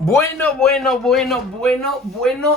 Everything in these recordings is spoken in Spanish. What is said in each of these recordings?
Bueno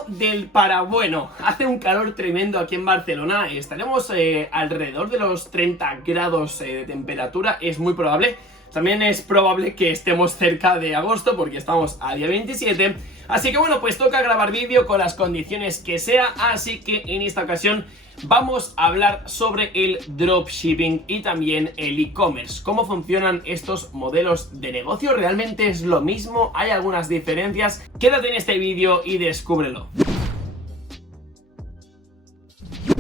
del parabueno. Hace un calor tremendo aquí en Barcelona. Estaremos alrededor de los 30 grados de temperatura. Es muy probable. También es probable que estemos cerca de agosto porque estamos a día 27. Así que bueno, pues toca grabar vídeo con las condiciones que sea. Así que en esta ocasión vamos a hablar sobre el dropshipping y también el e-commerce. ¿Cómo funcionan estos modelos de negocio? ¿Realmente es lo mismo? ¿Hay algunas diferencias? Quédate en este vídeo y descúbrelo.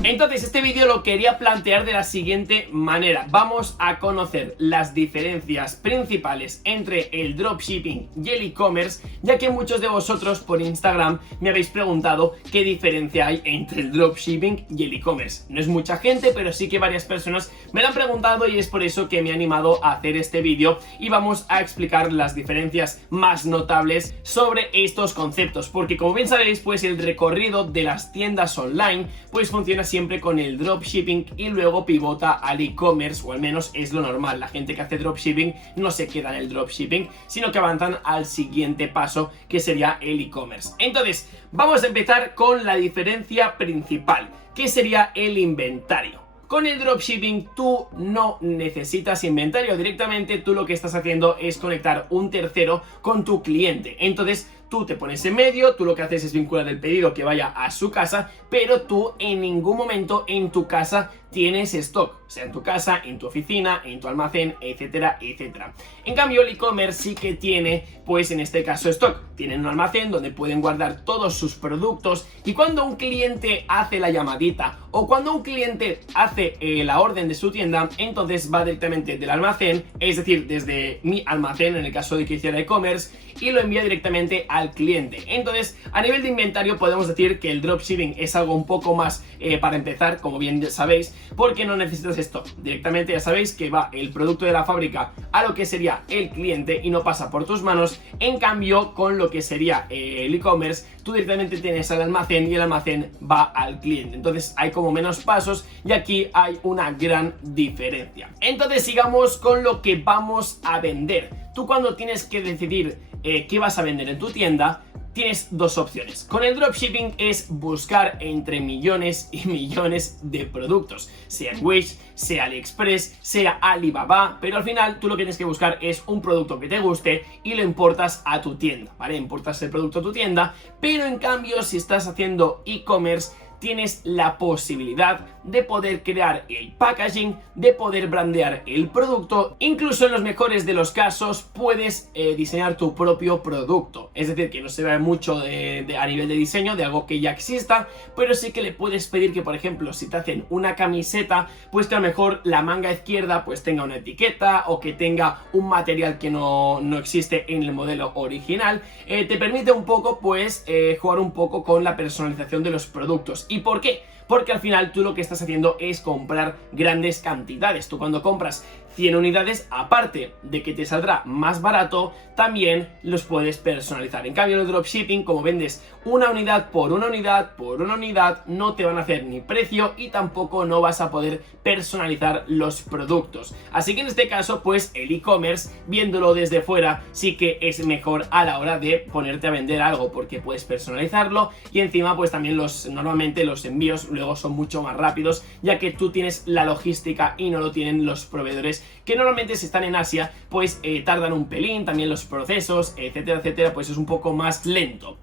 Entonces este vídeo lo quería plantear de la siguiente manera. Vamos a conocer las diferencias principales entre el dropshipping y el e-commerce, ya que muchos de vosotros por Instagram me habéis preguntado qué diferencia hay entre el dropshipping y el e-commerce. No es mucha gente, pero sí que varias personas me lo han preguntado y es por eso que me he animado a hacer este vídeo y vamos a explicar las diferencias más notables sobre estos conceptos, porque como bien sabéis, pues el recorrido de las tiendas online pues funciona siempre con el dropshipping y luego pivota al e-commerce, o al menos es lo normal. La gente que hace dropshipping no se queda en el dropshipping, sino que avanzan al siguiente paso, que sería el e-commerce. Entonces, vamos a empezar con la diferencia principal, que sería el inventario. Con el dropshipping tú no necesitas inventario, directamente tú lo que estás haciendo es conectar un tercero con tu cliente. Entonces tú te pones en medio, tú lo que haces es vincular el pedido que vaya a su casa, pero tú en ningún momento en tu casa tienes stock, sea en tu casa, en tu oficina, en tu almacén, etcétera, etcétera. En cambio el e-commerce sí que tiene, pues en este caso stock, tienen un almacén donde pueden guardar todos sus productos y cuando un cliente hace la llamadita o cuando un cliente hace la orden de su tienda, entonces va directamente del almacén, es decir, desde mi almacén en el caso de que hiciera e-commerce, y lo envía directamente al cliente. Entonces a nivel de inventario podemos decir que el dropshipping es algo un poco más para empezar, como bien sabéis, porque no necesitas stock, directamente ya sabéis que va el producto de la fábrica a lo que sería el cliente y no pasa por tus manos. En cambio con lo que sería el e-commerce, tú directamente tienes al almacén y el almacén va al cliente, entonces hay como menos pasos y aquí hay una gran diferencia. Entonces sigamos con lo que vamos a vender. Tú cuando tienes que decidir qué vas a vender en tu tienda, tienes dos opciones. Con el dropshipping es buscar entre millones y millones de productos, sea en Wish, sea AliExpress, sea Alibaba, pero al final tú lo que tienes que buscar es un producto que te guste y lo importas a tu tienda, ¿vale? Importas el producto a tu tienda, pero en cambio si estás haciendo e-commerce tienes la posibilidad de poder crear el packaging, de poder brandear el producto, incluso en los mejores de los casos puedes diseñar tu propio producto, es decir, que no se vea mucho a nivel de diseño de algo que ya exista, pero sí que le puedes pedir que, por ejemplo, si te hacen una camiseta, pues que a lo mejor la manga izquierda pues tenga una etiqueta o que tenga un material que no existe en el modelo original. Te permite un poco pues jugar un poco con la personalización de los productos. ¿Y por qué? Porque al final tú lo que estás haciendo es comprar grandes cantidades. Tú cuando compras 100 unidades, aparte de que te saldrá más barato, también los puedes personalizar. En cambio en el dropshipping, como vendes una unidad por una unidad por una unidad, no te van a hacer ni precio y tampoco no vas a poder personalizar los productos. Así que en este caso, pues el e-commerce, viéndolo desde fuera, sí que es mejor a la hora de ponerte a vender algo, porque puedes personalizarlo y encima pues también normalmente los envíos luego son mucho más rápidos, ya que tú tienes la logística y no lo tienen los proveedores, que normalmente si están en Asia pues tardan un pelín, también los procesos, etcétera, etcétera, pues es un poco más lento.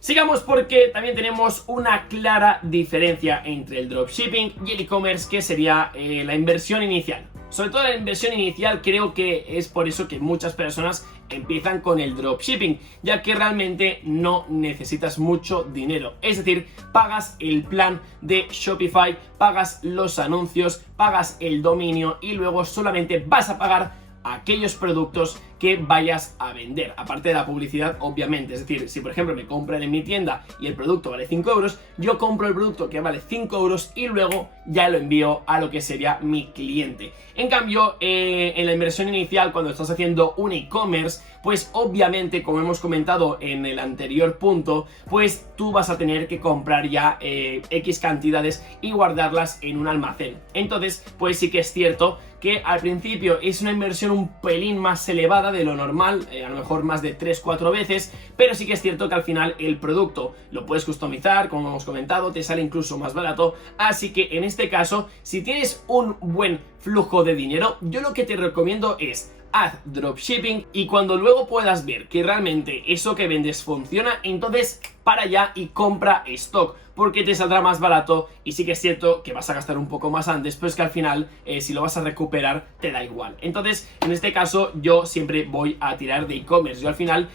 Sigamos porque también tenemos una clara diferencia entre el dropshipping y el e-commerce, que sería la inversión inicial. Sobre todo la inversión inicial, creo que es por eso que muchas personas empiezan con el dropshipping, ya que realmente no necesitas mucho dinero. Es decir, pagas el plan de Shopify, pagas los anuncios, pagas el dominio y luego solamente vas a pagar aquellos productos que vayas a vender, aparte de la publicidad, obviamente. Es decir, si por ejemplo me compran en mi tienda y el producto vale 5 euros, yo compro el producto que vale 5 euros y luego ya lo envío a lo que sería mi cliente. En cambio, en la inversión inicial, cuando estás haciendo un e-commerce, pues obviamente, como hemos comentado en el anterior punto, pues tú vas a tener que comprar ya X cantidades y guardarlas en un almacén. Entonces, pues sí que es cierto que al principio es una inversión un pelín más elevada, nada de lo normal, a lo mejor más de 3-4 veces, pero sí que es cierto que al final el producto lo puedes customizar, como hemos comentado, te sale incluso más barato, así que en este caso, si tienes un buen flujo de dinero, yo lo que te recomiendo es haz dropshipping y cuando luego puedas ver que realmente eso que vendes funciona, entonces para allá y compra stock, porque te saldrá más barato y sí que es cierto que vas a gastar un poco más antes, pero es que al final si lo vas a recuperar te da igual. Entonces en este caso yo siempre voy a tirar de e-commerce. Yo al final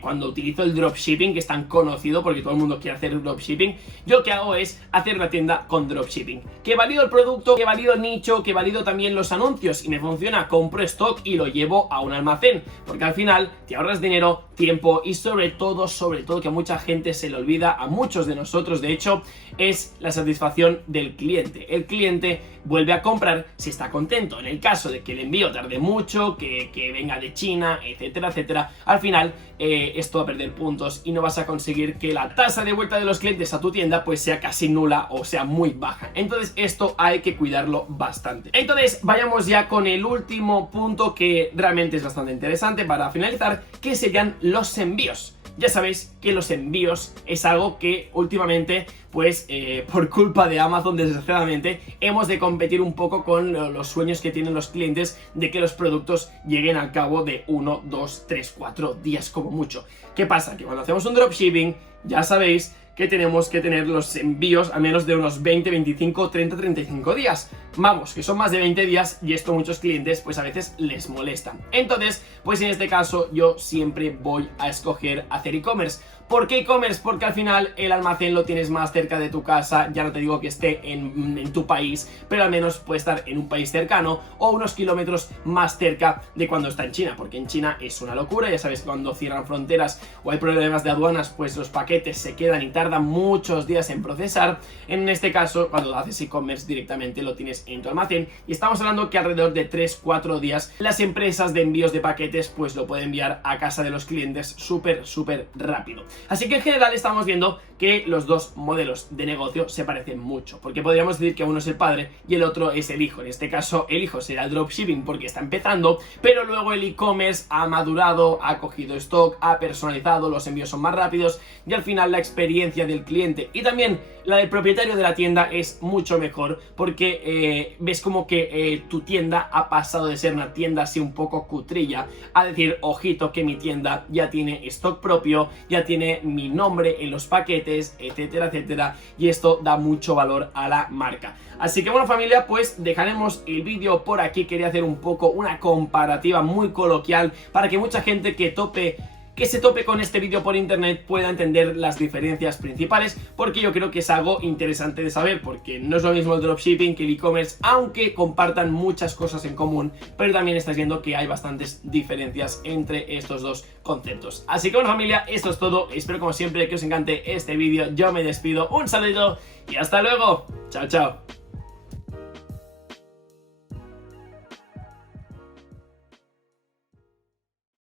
cuando utilizo el dropshipping, que es tan conocido porque todo el mundo quiere hacer dropshipping, yo lo que hago es hacer la tienda con dropshipping. Que valido el producto, que valido el nicho, que valido también los anuncios y me funciona, compro stock y lo llevo a un almacén, porque al final te ahorras dinero, tiempo y sobre todo que a mucha gente se le olvida, a muchos de nosotros de hecho, es la satisfacción del cliente. El cliente vuelve a comprar si está contento. En el caso de que el envío tarde mucho, que venga de China, etcétera, etcétera, al final esto va a perder puntos y no vas a conseguir que la tasa de vuelta de los clientes a tu tienda pues sea casi nula o sea muy baja. Entonces esto hay que cuidarlo bastante. Entonces vayamos ya con el último punto que realmente es bastante interesante para finalizar, que serían los envíos. Ya sabéis que los envíos es algo que últimamente, pues por culpa de Amazon, desgraciadamente, hemos de competir un poco con los sueños que tienen los clientes de que los productos lleguen al cabo de 1, 2, 3, 4 días como mucho. ¿Qué pasa? Que cuando hacemos un dropshipping, ya sabéis que tenemos que tener los envíos a menos de unos 20, 25, 30, 35 días. Vamos, que son más de 20 días y esto a muchos clientes pues a veces les molesta. Entonces, pues en este caso yo siempre voy a escoger hacer e-commerce. ¿Por qué e-commerce? Porque al final el almacén lo tienes más cerca de tu casa, ya no te digo que esté en tu país, pero al menos puede estar en un país cercano o unos kilómetros más cerca de cuando está en China, porque en China es una locura, ya sabes que cuando cierran fronteras o hay problemas de aduanas, pues los paquetes se quedan y tardan muchos días en procesar. En este caso, cuando haces e-commerce directamente lo tienes en tu almacén y estamos hablando que alrededor de 3-4 días las empresas de envíos de paquetes pues lo pueden enviar a casa de los clientes súper rápido. Así que en general estamos viendo que los dos modelos de negocio se parecen mucho, porque podríamos decir que uno es el padre y el otro es el hijo. En este caso el hijo será el dropshipping porque está empezando, pero luego el e-commerce ha madurado, ha cogido stock, ha personalizado, los envíos son más rápidos y al final la experiencia del cliente y también la del propietario de la tienda es mucho mejor, porque ves como que tu tienda ha pasado de ser una tienda así un poco cutrilla a decir, ojito que mi tienda ya tiene stock propio, ya tiene mi nombre en los paquetes, etcétera, etcétera, y esto da mucho valor a la marca. Así que bueno familia, pues dejaremos el vídeo por aquí. Quería hacer un poco una comparativa muy coloquial para que mucha gente que se tope con este vídeo por internet pueda entender las diferencias principales, porque yo creo que es algo interesante de saber, porque no es lo mismo el dropshipping que el e-commerce, aunque compartan muchas cosas en común, pero también estáis viendo que hay bastantes diferencias entre estos dos conceptos. Así que bueno familia, esto es todo, espero como siempre que os encante este vídeo, yo me despido, un saludo y hasta luego, chao chao.